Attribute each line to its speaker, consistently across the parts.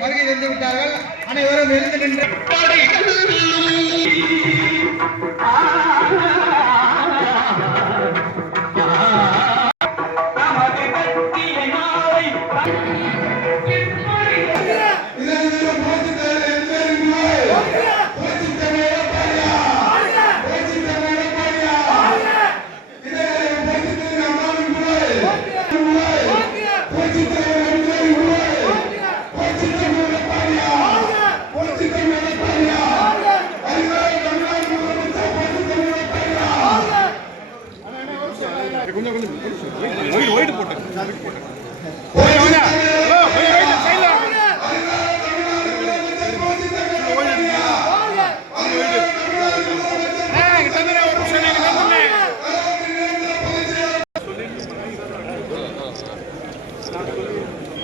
Speaker 1: வருகை தந்து விட்டார்கள். அனைவரும் எழுந்து நின்று.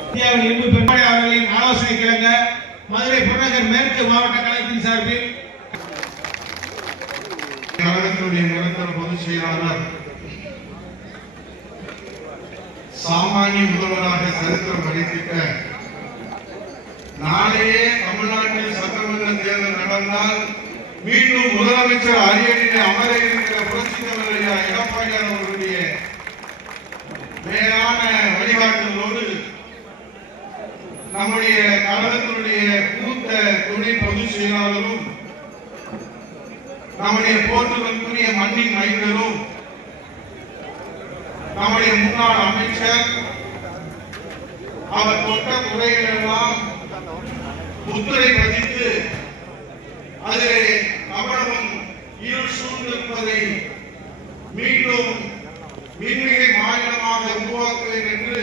Speaker 2: இந்தியாவின் இரும்பு பெண்மணி அவர்களின் ஆலோசனை கிழங்க மதுரை புறநகர் மேற்கு மாவட்ட கழகத்தின் சார்பில்
Speaker 3: கழகத்தினுடைய நிரந்தர பொதுச் செயலாளர் சாமானிய முதல்வராக சரித்திரம் படைத்திட்ட நாளையே தமிழ்நாட்டில் சட்டமன்ற தேர்தல் நடந்தால் மீண்டும் முதலமைச்சர் அரியணையில் அமர இருக்கிற புரட்சி தலைவர் எடப்பாடியார் அவர்களுடைய மேலான வழிகாட்டுதலோடு நம்முடைய கழகத்தினுடைய மூத்த துணை பொதுச் செயலாளரும் நம்முடைய போற்றுதலுக்குரிய மண்ணின் மைந்தரும் நம்முடைய முன்னாள் அமைச்சர் அவர் தொட்ட துறையிலெல்லாம் புத்துரை பதித்து அதிலே கவனமும் இருள் சூழ்ந்திருப்பதை மீண்டும் மின்மிகை மாநிலமாக உருவாக்குவேன் என்று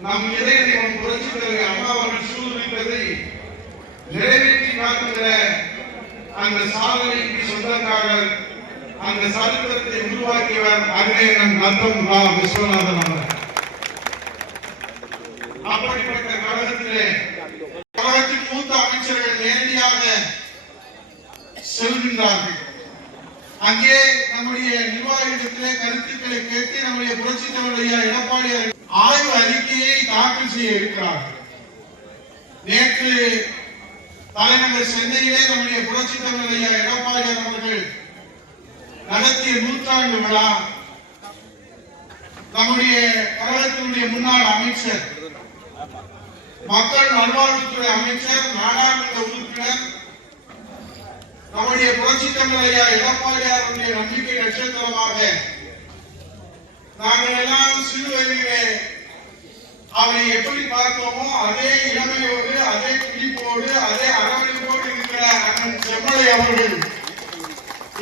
Speaker 3: நம் இதய தெய்வம் புரட்சி தலைவர் அம்மா அவர்கள் சூழ்நிலைத்ததை நிறைவேற்றி காட்டுகிற அந்த சாதனைக்கு சொந்தக்காரர் அந்த சரித்திரத்தை உருவாக்கியவர் அன்னையன் நத்தம் ரா விஸ்வநாதன் அவர் அப்படிப்பட்ட கழகத்திலே கழகத்தின் மூத்த அமைச்சர்கள் நேரடியாக செல்கின்றார்கள். அங்கே நம்முடைய நிர்வாகத்திலே கருத்துக்களை கேட்டு நம்முடைய புரட்சி தலைவருடைய எடப்பாடி ஆய்வு அறிக்கையை தாக்கல் செய்ய இருக்கிறார்கள். நேற்று தலைநகர் சென்னையிலே நம்முடைய புரட்சி தலைவருடைய எடப்பாடி அவர்கள் நடத்திய நூற்றாண்டு விழா நம்முடைய தமிழகத்தினுடைய முன்னாள் அமைச்சர் மக்கள் நல்வாழ்வுத்துறை அமைச்சர் நாடாளுமன்ற உறுப்பினர் நம்முடைய புரட்சி தமிழையா எடப்பாடியாருடைய நம்பிக்கை நட்சத்திரமாக நாங்கள் எல்லாம் சிறு வயதிலே அவரை எப்படி பார்த்தோமோ அதே இளமையோடு அதே பிடிப்போடு அதே அரவணைப்போடு இருக்கிற அண்ணன் செம்மலை அவர்கள்.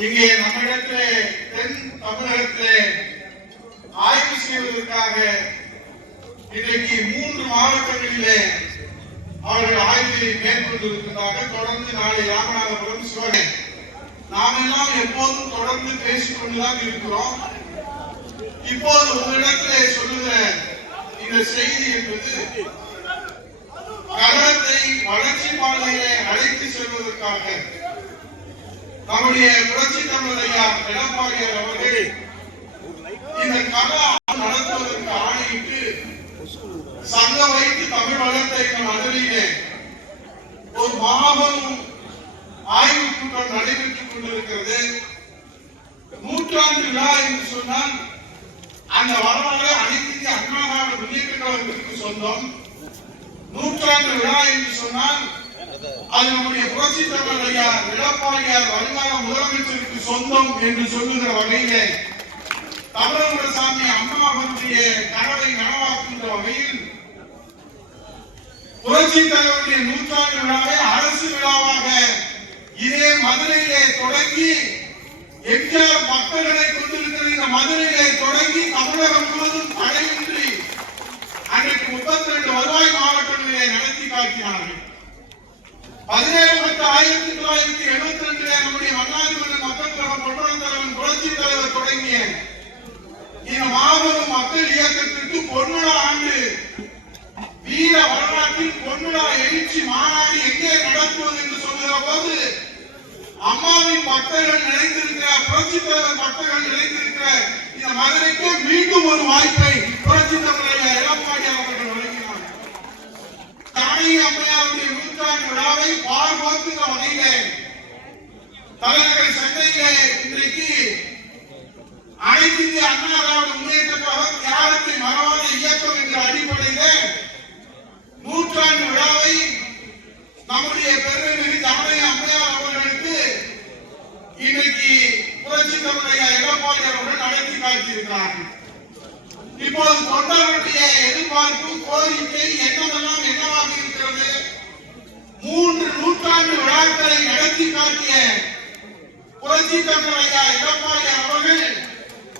Speaker 3: இங்கே நம்மிடத்திலே தென் தமிழகத்திலே ஆய்வு செய்வதற்காக இன்றைக்கு மூன்று மாவட்டங்களிலே அவர்கள் ஆய்வை மேற்கொண்டிருக்கிறாங்க தொடர்ந்து நாளை ராமநாதபுரம் சிவகை நாம் எல்லாம் எப்போதும் தொடர்ந்து பேசிக் கொண்டுதான் இருக்கிறோம். இப்போது உங்களிடத்திலே சொல்லுகிற இந்த செய்தி என்பது கழகத்தை வளர்ச்சி பாதையிலே அழைத்து செல்வதற்காக நம்முடைய புரட்சி தமிழர் ஐயா எடப்பாடியார் அவர்கள் இந்த கலா நடத்துவதற்கு ஆணையிட்டு சங்க வைத்து தமிழ் வளத்தை நம் மதுரையிலே ஒரு மாபெரும் ஆய்வு கூட்டம் நடைபெற்றுக் கொண்டிருக்கிறது. நூற்றாண்டு விழா என்று சொன்னால் அந்த வரலாறு அனைத்து இந்திய முன்னேற்ற கழகத்திற்கு சொந்தம் நூற்றாண்டு விழா என்று சொன்னால் அது நம்முடைய புரட்சி தலைவர் ஐயா எடப்பாடியார் வருங்கால முதலமைச்சருக்கு சொந்தம் என்று சொல்லுகிற வகையிலே தமிழகசாமி அம்மா அவருடைய கனவை நனவாக்குகின்ற வகையில் புரட்சி தலைவருடைய நூற்றாண்டு விழாவை அரசு விழாவாக இதே மதுரையிலே தொடங்கி எம்ஜிஆர் பக்தர்களை கொண்டிருக்கிற இந்த மதுரையிலே தொடங்கி தமிழகம் முழுவதும் தடையின்றி அன்றைக்கு முப்பத்தி ரெண்டு வருவாய் மாவட்டங்களிலே நடத்தி காட்டினார்கள் பதினேழு பத்து ஆயிரத்தி தொள்ளாயிரத்தி எழுபத்தி ரெண்டுல நம்முடைய மன்னாதி மன்னர் மக்கள் கழகம் பொன்னுடன் தலைவன் புரட்சி தலைவர் தொடங்கிய இந்த மாபெரும் மக்கள் இயக்கத்திற்கு பொன்னுடா ஆண்டு வீர வரலாற்றில் பொன்னுடா எழுச்சி மாநாடு எங்கே நடத்துவது என்று சொல்லுகிற போது அம்மாவின் பக்தர்கள் நினைத்திருக்கிற புரட்சி தலைவர் பக்தர்கள் நினைத்திருக்கிற இந்த மதுரைக்கு மீண்டும் ஒரு வாய்ப்பு புரட்சி தலைவர் எடப்பாடி அவர்கள் வழங்கினார் தாயை அம்மையாருடைய நூற்றாண்டு விழாவை பார்போக்குகிற வகையிலே தலைநகர் சென்னையிலே இன்றைக்கு அனைத்து இந்திய அண்ணா திராவிட முன்னேற்ற கழகம் தியாகத்தை மறவாத இயக்கம் என்ற அடிப்படையிலே நூற்றாண்டு விழாவை நம்முடைய பெருமைமிகு தமிழக அம்மையார் அவர்களுக்கு இன்றைக்கு புரட்சி தமிழையா எடப்பாடி அவர்கள் நடத்தி காட்டியிருக்கிறார்கள். இப்போது தொண்டர்களுடைய எதிர்பார்ப்பு கோரிக்கை என்னவெல்லாம் என்னவாக இருக்கிறது? மூன்று நூற்றாண்டு விழாக்களை நடத்தி காட்டிய புரட்சி தமிழையா எடப்பாடி அவர்கள்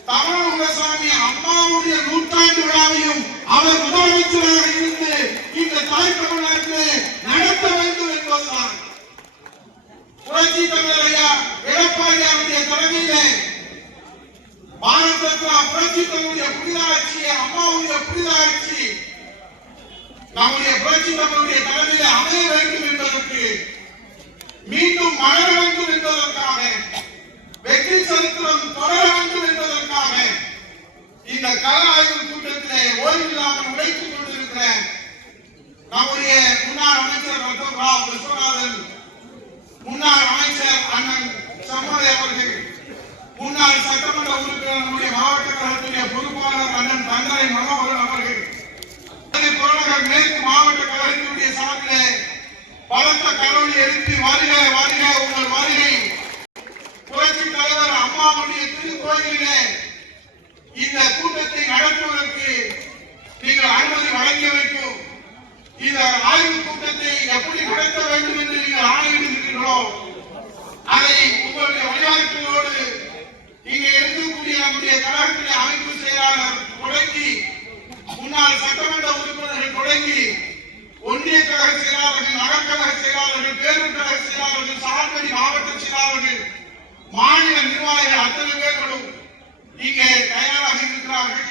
Speaker 3: தமிழகசாமி அம்மாவுடைய நூற்றாண்டு விழாவையும் அவர் முதலமைச்சராக இருந்து இந்த தாய் தமிழ்நாட்டில் நடத்த வேண்டும் என்பதுதான். புரட்சி தமிழரை என்பதற்காக வெற்றி சரித்திரம் தொடர வேண்டும் என்பதற்காக இந்த கள ஆய்வு கூட்டத்திலே ஓய்வில்லாமல் உழைத்துக் கொண்டிருக்கிற நம்முடைய முன்னாள் அமைச்சர் டாக்டர் ராவ் விஸ்வநாதன் முன்னாள் அமைச்சர் அண்ணன் செம்மலை அவர்கள் முன்னாள் சட்டமன்ற உறுப்பினர் நம்முடைய மாவட்ட கழகத்தினுடைய பொறுப்பாளர் அண்ணன் தங்கரை மனோகரன் அவர்கள் புறநகர் மேற்கு மாவட்ட கழகத்தினுடைய சார்பிலே பலத்த கரவொலி எழுப்பி வாரிக வாரிக உங்கள் வாரிக இந்த ஆய்வு கூட்டத்தை எப்படி நடத்த வேண்டும் என்று நீங்கள் ஆணையிடுகிறீர்களோ அதை உங்களுடைய வழிவாய்ப்போடு இங்கே இருக்கக்கூடிய நம்முடைய கலாச்சார அமைப்பு செயலாளர் தொடங்கி முன்னாள் சட்டமன்ற உறுப்பினர்கள் தொடங்கி ஒன்றிய கழக செயலாளர்கள் நகர்கழக செயலாளர்கள் பேருந்து கழக செயலாளர்கள் சார்படி மாவட்ட செயலாளர்கள் மாநில நிர்வாகிகள் அத்தனை பேர்களும் இங்கே தயாராக இருக்கிறார்கள்.